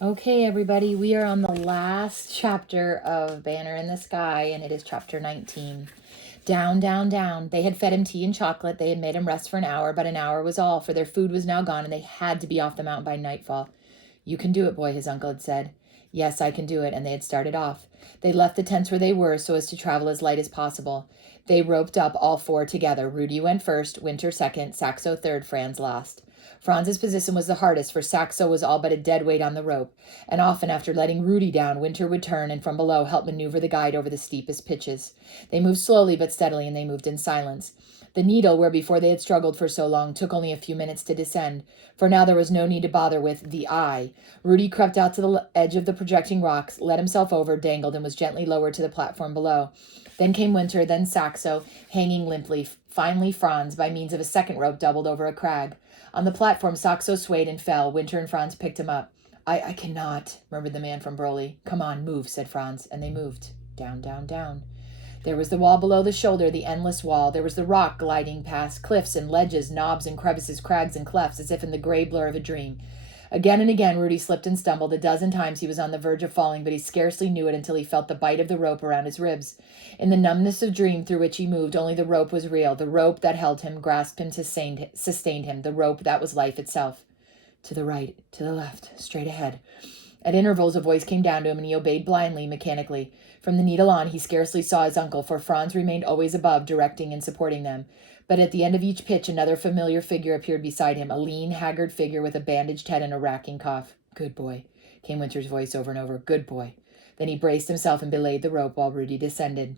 Okay, everybody, we are on the last chapter of Banner in the Sky, and it is chapter 19. Down, down, down. They had fed him tea and chocolate. They had made him rest for an hour, but an hour was all, for their food was now gone, and they had to be off the mountain by nightfall. You can do it, boy, his uncle had said. Yes, I can do it, and they had started off. They left the tents where they were so as to travel as light as possible. They roped up all four together. Rudy went first, Winter second, Saxo third, Franz last. Franz's position was the hardest, for Saxo was all but a dead weight on the rope, and often after letting Rudy down, Winter would turn and from below help maneuver the guide over the steepest pitches. They moved slowly but steadily, and they moved in silence. The needle, where before they had struggled for so long, took only a few minutes to descend, for now there was no need to bother with the eye. Rudy crept out to the edge of the projecting rocks, let himself over, dangled, and was gently lowered to the platform below. Then came Winter, then Saxo, hanging limply. Finally, Franz, by means of a second rope, doubled over a crag. On the platform, Saxo swayed and fell. Winter and Franz picked him up. I cannot, murmured the man from Broly. Come on, move, said Franz, and they moved. Down, down, down. There was the wall below the shoulder, the endless wall. There was the rock gliding past, cliffs and ledges, knobs and crevices, crags and clefts, as if in the gray blur of a dream. Again and again Rudy slipped and stumbled. A dozen times he was on the verge of falling, but he scarcely knew it until he felt the bite of the rope around his ribs. In the numbness of dream through which he moved, only the rope was real. The rope that held him, grasped him, sustained him. The rope that was life itself. To the right, to the left, straight ahead. At intervals a voice came down to him, and he obeyed blindly, mechanically. From the needle on he scarcely saw his uncle, for Franz remained always above, directing and supporting them. But at the end of each pitch another familiar figure appeared beside him, a lean, haggard figure with a bandaged head and a racking cough. Good boy, came Winter's voice over and over. Good boy. Then he braced himself and belayed the rope while Rudy descended.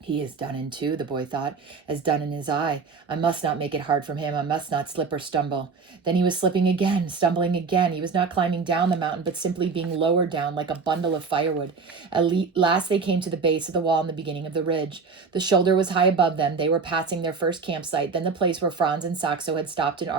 He is done in too, the boy thought, as done in his eye. I must not make it hard for him. I must not slip or stumble. Then he was slipping again, stumbling again. He was not climbing down the mountain, but simply being lowered down like a bundle of firewood. At last they came to the base of the wall and the beginning of the ridge. The shoulder was high above them. They were passing their first campsite, then the place where Franz and Saxo had stopped and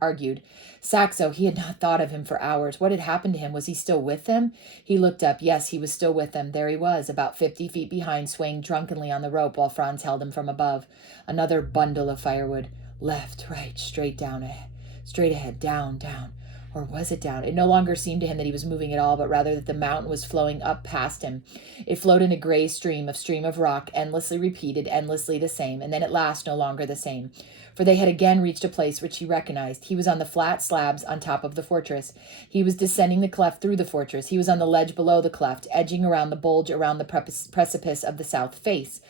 argued. Saxo, he had not thought of him for hours. What had happened to him? Was he still with them? He looked up. Yes, he was still with them. There he was, about 50 feet behind, swaying drunkenly on the rope while Franz held him from above. Another bundle of firewood. Left, right, straight ahead, down, down. Or was it down? It no longer seemed to him that he was moving at all, but rather that the mountain was flowing up past him. It flowed in a gray stream of rock, endlessly repeated, endlessly the same, and then at last no longer the same. For they had again reached a place which he recognized. He was on the flat slabs on top of the fortress. He was descending the cleft through the fortress. He was on the ledge below the cleft, edging around the bulge around the precipice of the south face.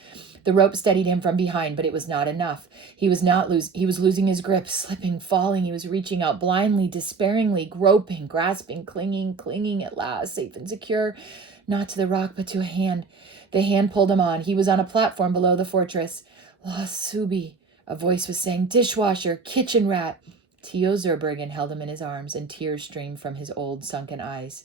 The rope steadied him from behind, but it was not enough. He was losing his grip, slipping, falling. He was reaching out blindly, despairingly, groping, grasping, clinging at last, safe and secure, not to the rock, but to a hand. The hand pulled him on. He was on a platform below the fortress. Lost Subi, a voice was saying, dishwasher, kitchen rat. Tio Zurbriggen held him in his arms, and tears streamed from his old sunken eyes.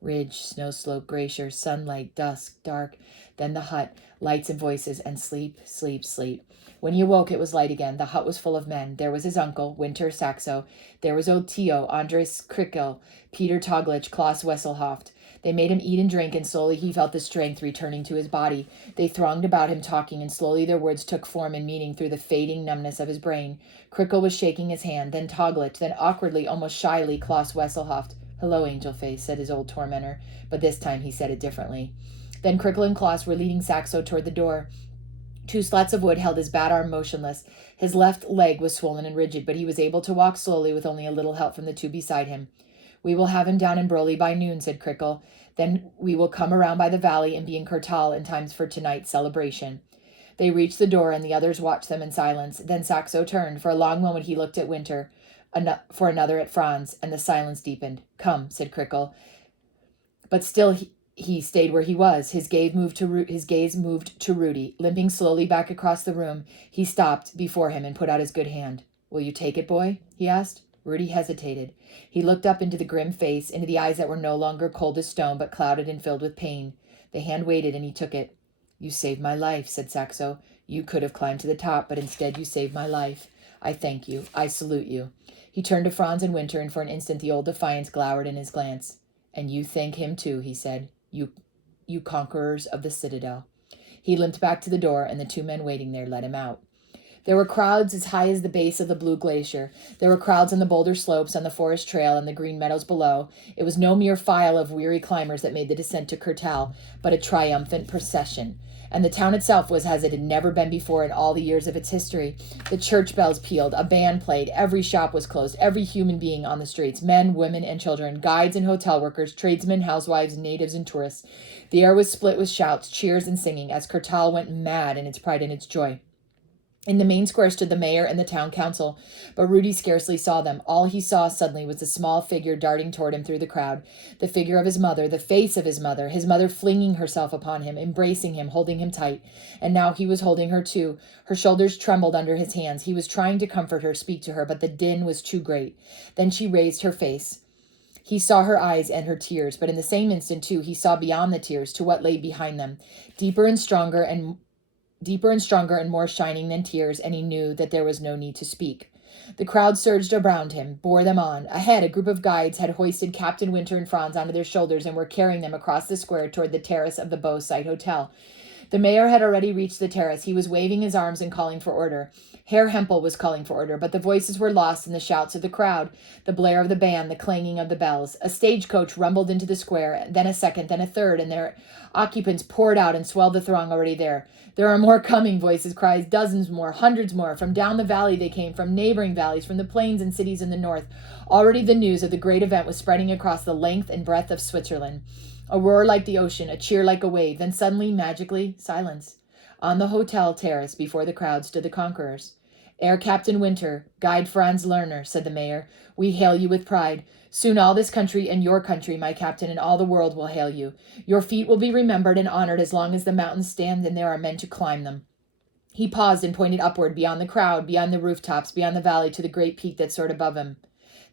Ridge, snow slope, glacier, sunlight, dusk, dark, then the hut, lights and voices, and sleep, sleep, sleep. When he awoke, it was light again. The hut was full of men. There was his uncle, Winter Saxo. There was old Tio, Andres Krickel, Peter Toglich, Klaus Wesselhoft. They made him eat and drink, and slowly he felt the strength returning to his body. They thronged about him, talking, and slowly their words took form and meaning through the fading numbness of his brain. Krickel was shaking his hand, then Toglich, then awkwardly, almost shyly, Klaus Wesselhoft. Hello, Angel Face, said his old tormentor, but this time he said it differently. Then Krickel and Klaus were leading Saxo toward the door. Two slats of wood held his bad arm motionless. His left leg was swollen and rigid, but he was able to walk slowly with only a little help from the two beside him. We will have him down in Broly by noon, said Krickel. Then we will come around by the valley and be in Kurtal in time for tonight's celebration. They reached the door, and the others watched them in silence. Then Saxo turned. For a long moment he looked at Winter, for another at Franz, and the silence deepened. Come, said Krickel. But still he stayed where he was. His gaze moved to Rudy. Limping slowly back across the room, he stopped before him and put out his good hand. Will you take it, boy? He asked. Rudy hesitated. He looked up into the grim face, into the eyes that were no longer cold as stone, but clouded and filled with pain. The hand waited, and he took it. You saved my life, said Saxo. You could have climbed to the top, but instead you saved my life. I thank you. I salute you. He turned to Franz and Winter, and for an instant the old defiance glowered in his glance. And you thank him too, he said. You conquerors of the citadel. He limped back to the door, and the two men waiting there let him out. There were crowds as high as the base of the Blue Glacier. There were crowds on the boulder slopes, on the forest trail, and the green meadows below. It was no mere file of weary climbers that made the descent to Kurtal, but a triumphant procession. And the town itself was as it had never been before in all the years of its history. The church bells pealed, a band played, every shop was closed, every human being on the streets, men, women, and children, guides and hotel workers, tradesmen, housewives, natives, and tourists. The air was split with shouts, cheers, and singing as Kurtal went mad in its pride and its joy. In the main square stood the mayor and the town council, but Rudy scarcely saw them. All he saw suddenly was a small figure darting toward him through the crowd, the figure of his mother, the face of his mother flinging herself upon him, embracing him, holding him tight. And now he was holding her too. Her shoulders trembled under his hands. He was trying to comfort her, speak to her, but the din was too great. Then she raised her face. He saw her eyes and her tears, but in the same instant, too, he saw beyond the tears to what lay behind them, deeper and stronger and more shining than tears, and he knew that there was no need to speak. The crowd surged around him, bore them on. Ahead, a group of guides had hoisted Captain Winter and Franz onto their shoulders and were carrying them across the square toward the terrace of the Beau Site Hotel. The mayor had already reached the terrace. He was waving his arms and calling for order. Herr Hempel was calling for order, but the voices were lost in the shouts of the crowd, the blare of the band, the clanging of the bells. A stagecoach rumbled into the square, then a second, then a third, and their occupants poured out and swelled the throng already there. There are more coming, voices cried, dozens more, hundreds more. From down the valley they came, from neighboring valleys, from the plains and cities in the north. Already the news of the great event was spreading across the length and breadth of Switzerland. A roar like the ocean, a cheer like a wave, then suddenly, magically, silence. On the hotel terrace before the crowd stood the conquerors. Herr Captain Winter, Guide Franz Lerner, said the mayor, we hail you with pride. Soon all this country and your country, my captain, and all the world will hail you. Your feat will be remembered and honored as long as the mountains stand and there are men to climb them. He paused and pointed upward, beyond the crowd, beyond the rooftops, beyond the valley, to the great peak that soared above him.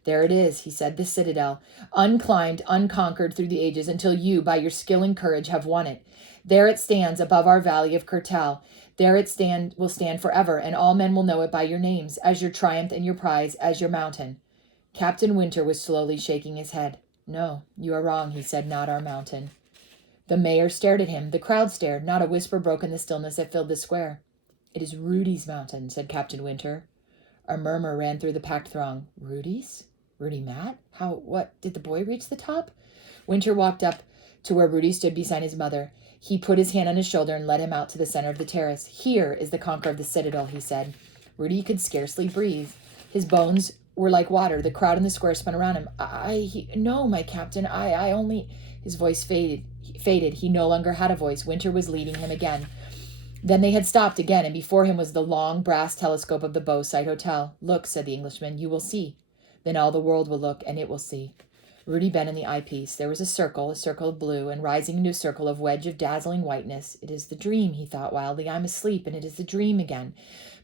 There it is, he said, the citadel, unclimbed, unconquered through the ages, until you, by your skill and courage, have won it. There it stands above our valley of Kurtal. There it will stand forever, and all men will know it by your names, as your triumph and your prize, as your mountain. Captain Winter was slowly shaking his head. No, you are wrong, he said, not our mountain. The mayor stared at him. The crowd stared. Not a whisper broke in the stillness that filled the square. It is Rudy's mountain, said Captain Winter. A murmur ran through the packed throng. Rudy's? Rudy Matt? What, did the boy reach the top? Winter walked up to where Rudy stood beside his mother. He put his hand on his shoulder and led him out to the center of the terrace. Here is the conqueror of the citadel, he said. Rudy could scarcely breathe. His bones were like water. The crowd in the square spun around him. No, my captain, I only... His voice faded. He no longer had a voice. Winter was leading him again. Then they had stopped again, and before him was the long brass telescope of the Beau Site Hotel. Look, said the Englishman, you will see. Then all the world will look, and it will see. Rudy bent in the eyepiece. There was a circle of blue, and rising into a circle of wedge of dazzling whiteness. It is the dream, he thought wildly. I'm asleep, and it is the dream again.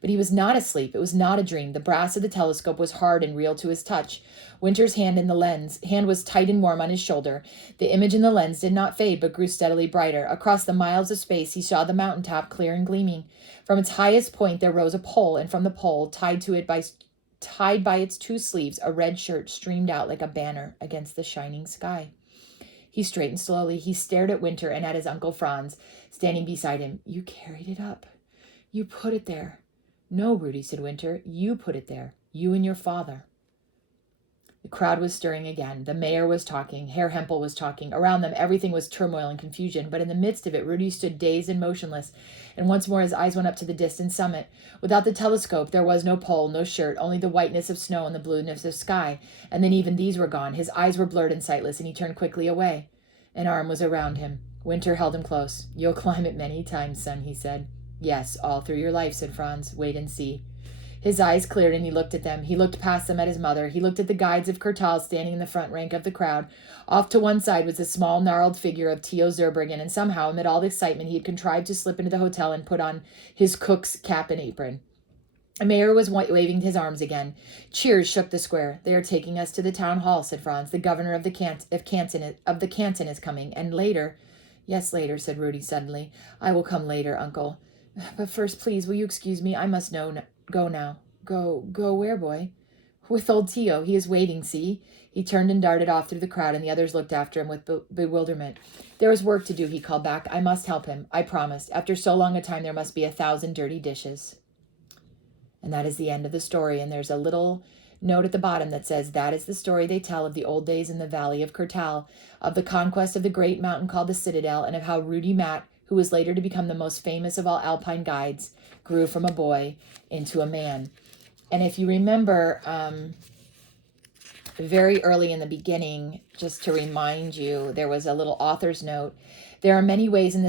But he was not asleep. It was not a dream. The brass of the telescope was hard and real to his touch. Winter's hand was tight and warm on his shoulder. The image in the lens did not fade, but grew steadily brighter. Across the miles of space, he saw the mountain top clear and gleaming. From its highest point there rose a pole, and from the pole, tied by its two sleeves, a red shirt streamed out like a banner against the shining sky. He straightened slowly. He stared at Winter and at his Uncle Franz, standing beside him. You carried it up. You put it there. No, Rudy, said Winter. You put it there. You and your father. The crowd was stirring again. The mayor was talking. Herr Hempel was talking. Around them, everything was turmoil and confusion. But in the midst of it, Rudy stood dazed and motionless. And once more his eyes went up to the distant summit. Without the telescope, there was no pole, no shirt, only the whiteness of snow and the blueness of sky. And then even these were gone. His eyes were blurred and sightless, and he turned quickly away. An arm was around him. Winter held him close. You'll climb it many times, son, he said. Yes, all through your life, said Franz. Wait and see. His eyes cleared, and he looked at them. He looked past them at his mother. He looked at the guides of Kurtal standing in the front rank of the crowd. Off to one side was the small, gnarled figure of Theo Zurbriggen, and somehow, amid all the excitement, he had contrived to slip into the hotel and put on his cook's cap and apron. A mayor was waving his arms again. Cheers shook the square. They are taking us to the town hall, said Franz. The governor of the canton is coming, and later... Yes, later, said Rudy suddenly. I will come later, uncle. But first, please, will you excuse me? I must go now. Go where, boy? With old Theo. He is waiting, see? He turned and darted off through the crowd, and the others looked after him with bewilderment. There is work to do, he called back. I must help him. I promised. After so long a time, there must be 1,000 dirty dishes. And that is the end of the story. And there's a little note at the bottom that says, that is the story they tell of the old days in the valley of Kurtal, of the conquest of the great mountain called the Citadel, and of how Rudy Matt, who was later to become the most famous of all alpine guides, grew from a boy into a man. And if you remember, very early in the beginning, just to remind you, there was a little author's note. There are many ways in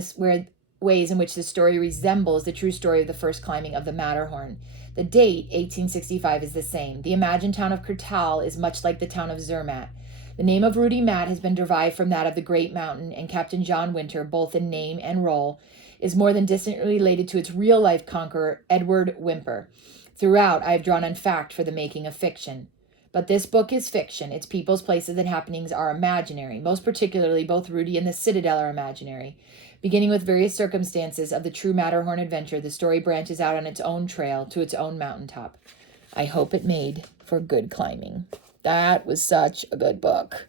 which the story resembles the true story of the first climbing of the Matterhorn. The date, 1865, is the same. The imagined town of Kurtal is much like the town of Zermatt. The name of Rudy Matt has been derived from that of the Great Mountain, and Captain John Winter, both in name and role, is more than distantly related to its real-life conqueror, Edward Whymper. Throughout, I have drawn on fact for the making of fiction. But this book is fiction. Its peoples, places, and happenings are imaginary. Most particularly, both Rudy and the Citadel are imaginary. Beginning with various circumstances of the true Matterhorn adventure, the story branches out on its own trail to its own mountaintop. I hope it made for good climbing. That was such a good book.